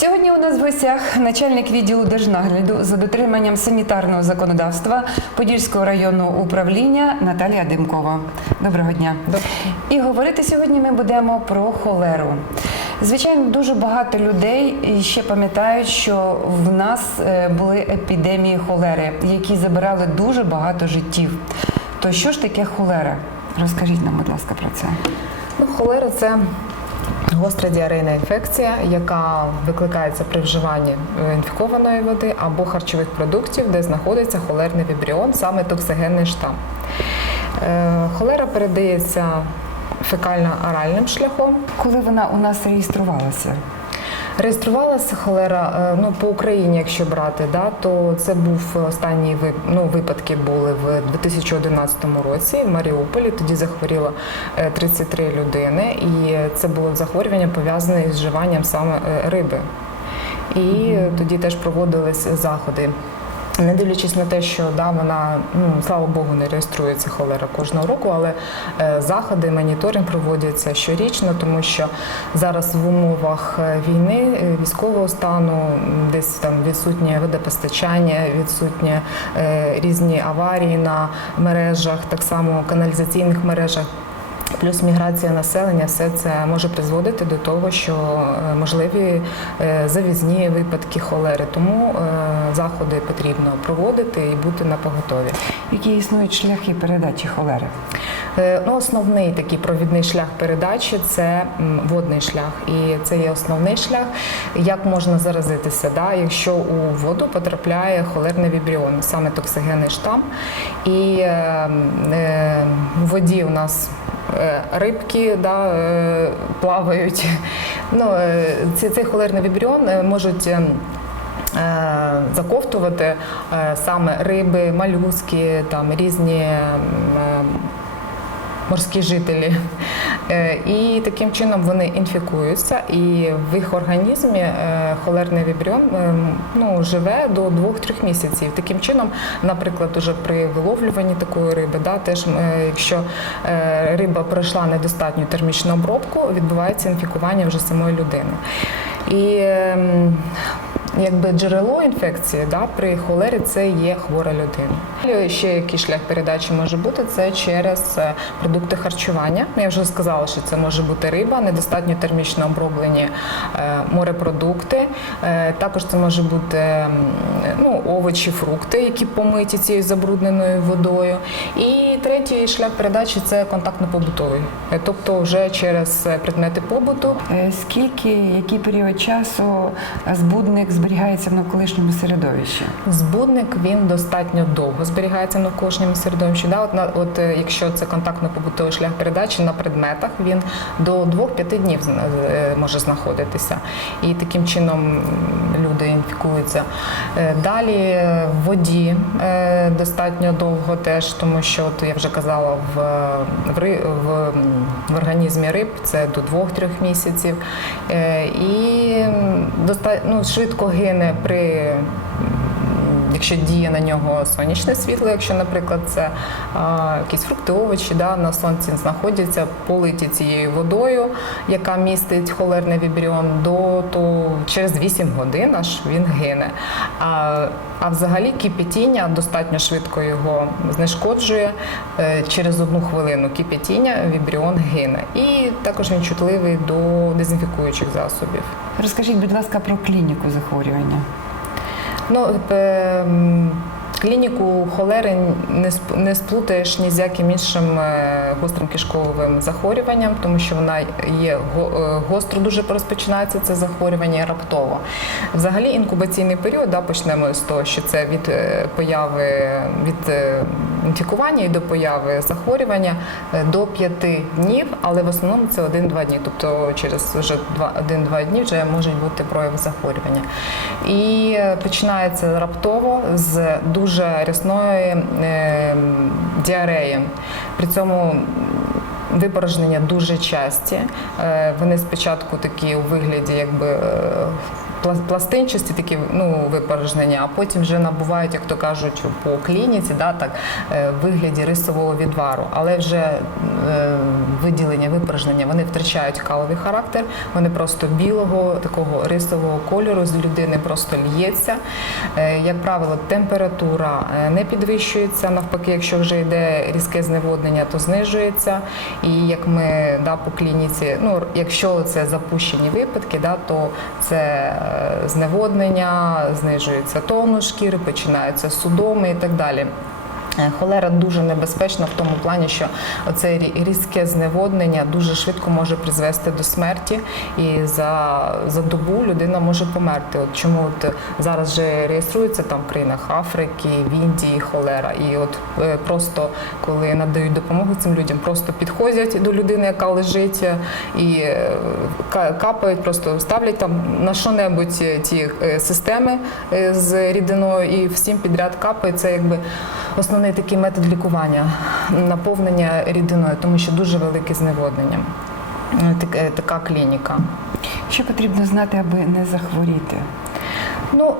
Сьогодні у нас в гостях начальник відділу держнагляду за дотриманням санітарного законодавства Подільського районного управління Наталія Димкова. Доброго дня. І говорити сьогодні ми будемо про холеру. Звичайно, дуже багато людей ще пам'ятають, що в нас е, були епідемії холери, які забирали дуже багато життів. То що ж таке холера? Розкажіть нам, будь ласка, про це. Ну, холера це гостра діарейна інфекція, яка викликається при вживанні е, інфікованої води або харчових продуктів, де знаходиться холерний вібріон, саме токсигенний штам. Е, Холера передається фекально-оральним шляхом. Коли вона у нас реєструвалася? Реєструвалася холера е, ну, по Україні, якщо брати, да, то це був останні ну, випадки були в 2011 році в Маріуполі. Тоді захворіло е, 33 людини, і це було захворювання пов'язане із вживанням саме е, риби. І е, тоді теж проводились заходи. Не дивлячись на те, що да, вона, ну слава Богу, не реєструється холера кожного року, але е, заходи, моніторинг проводяться щорічно, тому що зараз в умовах е, війни, е, військового стану, десь там відсутнє водопостачання, відсутні е, різні аварії на мережах, так само каналізаційних мережах. Плюс міграція населення, все це може призводити до того, що е, можливі е, завізні випадки холери. Тому е, заходи потрібно проводити і бути на поготові. Які існують шляхи передачі холери? Ну, основний такий провідний шлях передачі це водний шлях, і це є основний шлях. Як можна заразитися, да? якщо у воду потрапляє холерний вібріон, саме токсигенний штам, і е, е, в воді у нас. Е, Рибки да, е, плавають. Ну, е, цей холерний вібріон можуть ем, заковтувати саме риби, малюски, там різні е, морські жителі. Е, І таким чином вони інфікуються, і в їх організмі е, холерний вібріон е, ну, живе до 2-3 місяців. Таким чином, наприклад, уже при виловлюванні такої риби, да, теж якщо риба пройшла недостатню термічну обробку, відбувається інфікування вже самої людини. І ем, якби джерело інфекції да, при холері це є хвора людина. Ще який шлях передачі може бути це через е, продукти харчування. Я вже сказала, що це може бути риба, недостатньо термічно оброблені е, морепродукти. Е, Також це може бути ну, овочі, фрукти, які помиті цією забрудненою водою. І третій шлях передачі це контактно-побутовий, тобто вже через предмети побуту. Скільки, який період часу збудник зберігається в навколишньому середовищі? Збудник він достатньо довго зберігається в навколишньому середовищі. Да, от, от е, якщо це контактно-побутовий шлях передачі на предметах, він до 2-5 днів е, може знаходитися. І таким чином люди інфікуються. Е, Далі в воді достатньо довго теж, тому що от я вже казала, в, в, в, в організмі риб це до 2-3 місяців. І ну, швидко гине при якщо діє на нього сонячне світло, якщо, наприклад, це а, якісь фрукти, овочі да, на сонці знаходяться, политі цією водою, яка містить холерний вібріон, до то через 8 годин аж він гине. А, а взагалі кипятіння достатньо швидко його знешкоджує. Е, Через одну хвилину кипятіння вібріон гине. І також він чутливий до дезінфікуючих засобів. Розкажіть, будь ласка, про клініку захворювання. Ну, е, клініку холери не сп- не сплутаєш ні з яким іншим е, гострим кишковим захворюванням, тому що вона є е, гостро дуже розпочинається це захворювання раптово. Взагалі інкубаційний період, да, почнемо з того, що це від е, появи від інфікування і до появи захворювання е, до 5 днів, але в основному це 1-2 дні. Тобто через вже 1-2 дні вже можуть бути прояви захворювання. І починається раптово з дуже рясної е, діареї. При цьому випорожнення дуже часті. Е, Вони спочатку такі у вигляді, якби. Пластинчасті такі ну, випорожнення, а потім вже набувають, як то кажуть, по клініці, да, так, е, вигляді рисового відвару. Але вже е, виділення, випорожнення, вони втрачають каловий характер, вони просто білого, такого рисового кольору з людини просто л'ється. Е, Як правило, температура не підвищується. Навпаки, якщо вже йде різке зневоднення, то знижується. І як ми да, по клініці, ну якщо це запущені випадки, да, то це зневоднення, знижується тонус шкіри, починаються судоми і так далі. Е, Холера дуже небезпечна в тому плані, що рі- різке зневоднення дуже швидко може призвести до смерті, і за, за добу людина може померти. От чому от зараз вже реєструється там в країнах Африки, в Індії холера. І от е, просто коли надають допомогу цим людям, просто підходять до людини, яка лежить, е, і капають, просто ставлять там на що-небудь е, ті системи з рідиною, і всім підряд капає. Це якби основний такий метод лікування наповнення рідиною, тому що дуже велике зневоднення. Е, е, Така клініка. Що потрібно знати, аби не захворіти? Ну,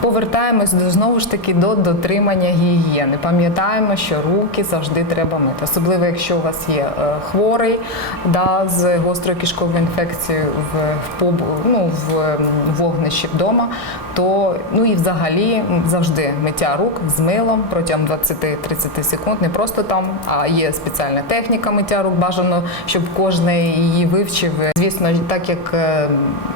повертаємось до знову ж таки до дотримання гігієни. Пам'ятаємо, що руки завжди треба мити, особливо якщо у вас є е, хворий да, з гострою кишковою інфекцією в, в, ну, в вогнищі вдома, то ну і взагалі завжди миття рук з милом протягом 20-30 секунд. Не просто там, а є спеціальна техніка миття рук. Бажано, щоб кожен її вивчив. Звісно, так як е,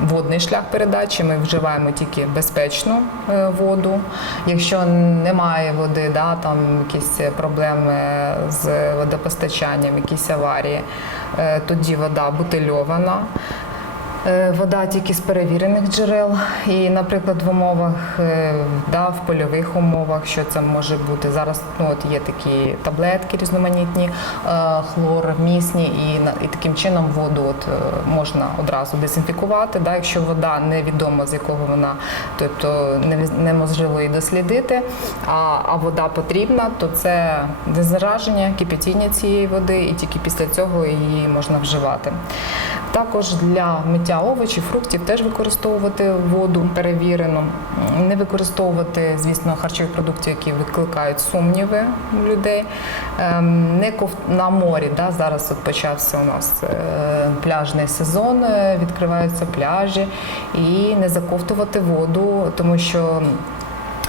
водний шлях передачі, ми вживаємо тільки безпечну е, воду. Якщо немає води, да, там якісь проблеми з водопостачанням, якісь аварії, е, тоді вода бутильована. Е, Вода тільки з перевірених джерел, і, наприклад, в умовах, е, да, в польових умовах, що це може бути зараз. Ну от є такі таблетки різноманітні, е, хлоромісні, і і таким чином воду от можна одразу дезінфікувати. Да, якщо вода невідомо з якого вона, тобто неможливо її дослідити, а, а вода потрібна, то це деззараження, кипятіння цієї води, і тільки після цього її можна вживати. Також для миття овочів, фруктів теж використовувати воду перевірену, не використовувати, звісно, харчові продукти, які викликають сумніви у людей. Ем, Не ков... на морі. Да, зараз от почався у нас е, пляжний сезон, е, відкриваються пляжі, і не заковтувати воду, тому що.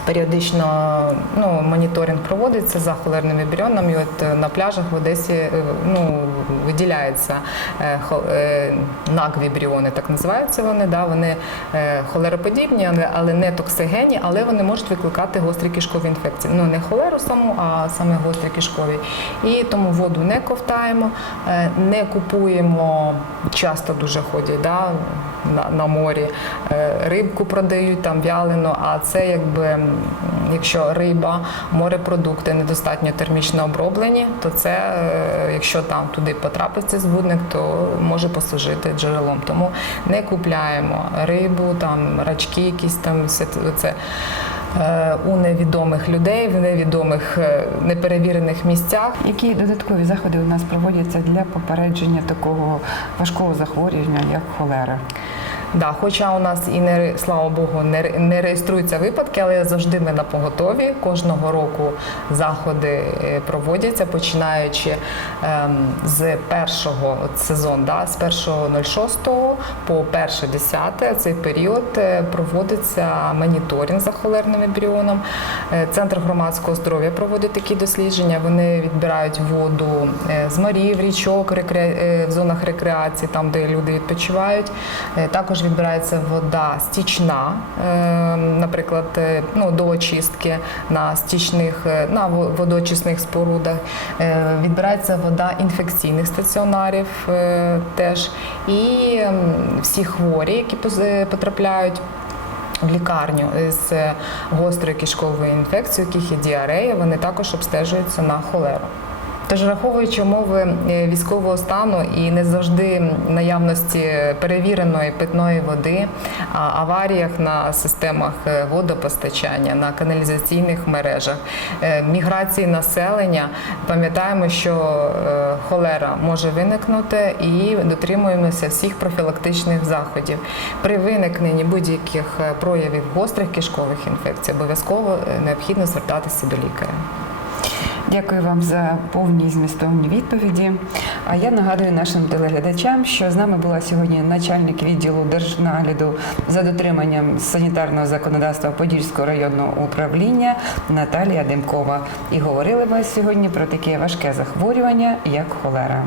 Періодично ну, моніторинг проводиться за холерними вібріонами. І от е, на пляжах в Одесі е, ну, виділяється е, е, наг-вібріони, так називаються вони. Да, вони холероподібні, але, але не токсигенні, але вони можуть викликати гострі кишкові інфекції. Ну не холеру саму, а саме гострі кишкові. І тому воду не ковтаємо, не купуємо, часто дуже ходять да, на, на морі. Рибку продають там вялену, а це якби якщо риба, морепродукти недостатньо термічно оброблені, то це, е, якщо там туди потрапить цей збудник, то може послужити джерелом. Тому не купляємо рибу, там рачки, якісь там все це. е, У невідомих людей в невідомих е, неперевірених місцях. Які додаткові заходи у нас проводяться для попередження такого важкого захворювання, як холера? Да, хоча у нас і не слава Богу, не, не реєструються випадки, але завжди ми на поготові. Кожного року заходи е, проводяться, починаючи ем, з першого сезон, да, з 1.06 по 1.10 цей період е, проводиться моніторинг за холерним ембріоном. Е, Центр громадського здоров'я проводить такі дослідження. Вони відбирають воду з морів, річок, рекре... е, в зонах рекреації, там де люди відпочивають. Е, Також відбирається вода стічна, е, наприклад, ну, до очистки на стічних на во- водоочисних спорудах. Відбирається вода інфекційних стаціонарів теж. І всі хворі, які потрапляють в лікарню з гострою кишковою інфекцією, яких є діарея, вони також обстежуються на холеру. Тож, враховуючи умови е, військового стану і не завжди наявності перевіреної питної води, аваріях на системах е, водопостачання, на каналізаційних мережах, е, міграції населення, пам'ятаємо, що холера може виникнути і дотримуємося всіх профілактичних заходів. При виникненні будь-яких проявів гострих кишкових інфекцій обов'язково необхідно звертатися до лікаря. Дякую вам за повні і змістовні відповіді. А я нагадую нашим телеглядачам, що з нами була сьогодні начальник відділу держнагляду за дотриманням санітарного законодавства Подільського районного управління Наталія Демкова. І говорили ми сьогодні про таке важке захворювання, як холера.